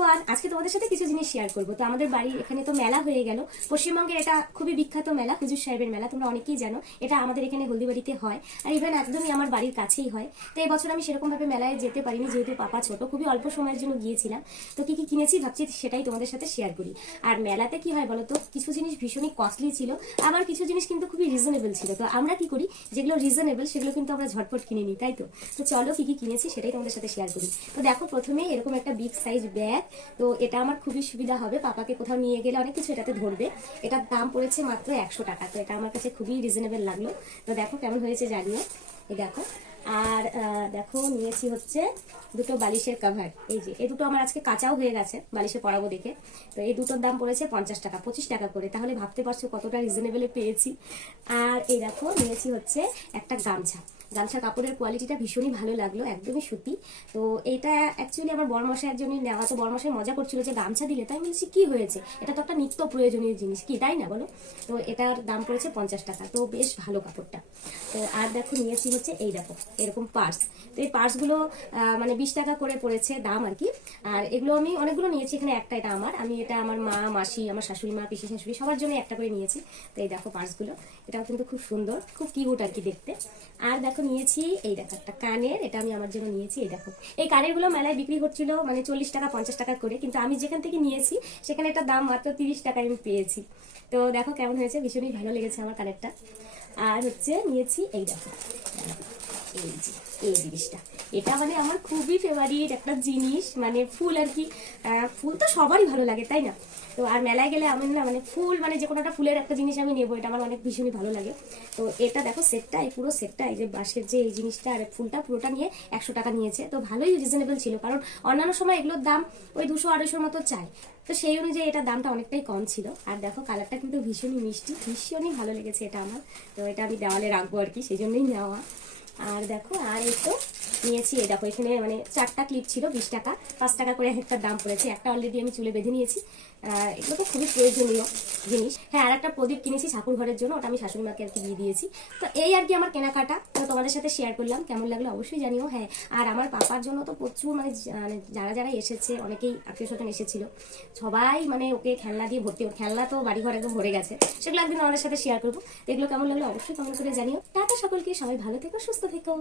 Everyone, আজকে তোমাদের সাথে কিছু জিনিস শেয়ার করবো। তো আমাদের বাড়ির এখানে তো মেলা হয়ে গেল। পশ্চিমবঙ্গের এটা খুবই বিখ্যাত মেলা, হুজুর সাহেবের মেলা। তোমরা অনেকেই জানো, এটা আমাদের এখানে হলদিবাড়িতে হয়, আর ইভেন একদমই আমার বাড়ির কাছেই হয়। তো এই বছর আমি সেরকম ভাবে মেলায় যেতে পারিনি, যেহেতু পাপা ছোট, খুবই অল্প সময়ের জন্য গিয়েছিলাম। তো কি কি কিনেছি ভাবছি সেটাই তোমাদের সাথে শেয়ার করি। আর মেলাতে কি হয় বলো তো, কিছু জিনিস ভীষণই কস্টলি ছিল, আবার কিছু জিনিস কিন্তু খুবই রিজনেবল ছিল। তো আমরা কি করি, যেগুলো রিজনেবল সেগুলো কিন্তু আমরা ঝটপট কিনে নিই, তাই তো। তো চলো কি কি কিনেছি সেটাই তোমাদের সাথে শেয়ার করি। তো দেখো, প্রথমে এরকম একটা বিগ সাইজ ব্যাগ। তো এটা আমার খুবই সুবিধা হবে, পাপাকে কোথাও নিয়ে গেলে অনেক কিছু এটাতে ধরবে। এটার দাম পড়েছে মাত্র 100 টাকা। তো এটা আমার কাছে খুবই রিজনেবল লাগলো। তো দেখো কেমন হয়েছে জানিও। এই দেখো। আর দেখো, নিয়েছি হচ্ছে দুটো বালিশের কভার। এই দুটো আমার আজকে কাঁচাও হয়ে গেছে, বালিশে পরাবো দেখে। তো এই দুটোর দাম পড়েছে 50 টাকা, 25 টাকা করে। তাহলে ভাবতে পারছো কতটা রিজনেবলে পেয়েছি। আর এই দেখো, নিয়েছি হচ্ছে একটা গামছা। গামছার কাপড়ের কোয়ালিটিটা ভীষণই ভালো লাগলো, একদমই সুতি। তো এটা অ্যাকচুয়ালি আমার বরমশাইয়ের জন্যই নেওয়া। তো বরমশাই মজা করছিল যে গামছা দিলে, তাই বলছি কি হয়েছে, এটা তো একটা নিত্য প্রয়োজনীয় জিনিস, কি তাই না বলো। তো এটার দাম পড়েছে 50 টাকা। তো বেশ ভালো কাপড়টা। তো আর দেখো, নিয়েছি হচ্ছে এই দেখো এরকম পার্স। তো এই পার্সগুলো মানে 20 টাকা করে পড়েছে দাম আর কি। আর এগুলো আমি অনেকগুলো নিয়েছি, এখানে একটা এটা আমি এটা আমার মা, মাসি, আমার শাশুড়ি মা, পিসি শাশুড়ি সবার জন্য একটা করে নিয়েছি। তো এই দেখো পার্সগুলো, এটাও কিন্তু খুব সুন্দর, খুব কিউট আর কি দেখতে। আর দেখো, নিয়েছি এই দেখো একটা কানের, এটা আমি আমার জন্য নিয়েছি। এই দেখো, এই কানের গুলো মেলায় বিক্রি হচ্ছিল মানে 40 টাকা 50 টাকা করে, কিন্তু আমি যেখান থেকে নিয়েছি সেখানে এটা দাম মাত্র 30 টাকায় আমি পেয়েছি। তো দেখো কেমন হয়েছে, ভীষণই ভালো লেগেছে আমার কানেরটা। আর হচ্ছে নিয়েছি এই দেখো, এই যে এই জিনিসটা, এটা মানে আমার খুবই ফেভারিট একটা জিনিস, মানে ফুল আর কি। ফুল তো সবারই ভালো লাগে, তাই না। তো আর মেলায় গেলে আমি না, মানে ফুল, মানে যে কোনো একটা ফুলের একটা জিনিস আমি নেবো, এটা আমার অনেক ভীষণই ভালো লাগে। তো এটা দেখো সেটটা, এই পুরো সেটটা, এই যে বাঁশের যে এই জিনিসটা আর ফুলটা, পুরোটা নিয়ে 100 টাকা নিয়েছে। তো ভালোই রিজনেবল ছিল, কারণ অন্যান্য সময় এগুলোর দাম ওই 200-250 মতো চাই। তো সেই অনুযায়ী এটার দামটা অনেকটাই কম ছিল। আর দেখো কালারটা কিন্তু ভীষণই মিষ্টি, ভীষণই ভালো লেগেছে এটা আমার। তো এটা আমি দেওয়ালে রাখবো আর কি, সেই জন্যই নেওয়া। আর দেখো, আর এই তো নিয়েছি, এই দেখো এখানে মানে 4টা ক্লিপ ছিল 20 টাকা, 5 টাকা করে একটা দাম পড়েছে। একটা অলরেডি আমি চুলে বেঁধে নিয়েছি। এগুলো তো খুবই প্রয়োজনীয় জিনিস। হ্যাঁ, আর একটা প্রদীপ কিনেছি ঠাকুর ঘরের জন্য, ওটা আমি শাশুড়ি মাকে আর কি দিয়ে দিয়েছি। তো এই আর কি আমার কেনাকাটা। তো তোমাদের সাথে শেয়ার করলাম, কেমন লাগলো অবশ্যই জানিও। হ্যাঁ, আর আমার পাপার জন্য তো প্রচুর মানে যারা যারা এসেছে, অনেকেই আত্মীয় স্বজন এসেছিল, সবাই মানে ওকে খেলনা দিয়ে ভর্তি। ওর খেলনা তো বাড়িঘর একদম ভরে গেছে, সেগুলো একদিন আমাদের সাথে শেয়ার করবো। এগুলো কেমন লাগলো অবশ্যই কমেন্ট করে জানিও। টাটা সকলকে, সবাই ভালো থেকো, সুস্থ থেকো।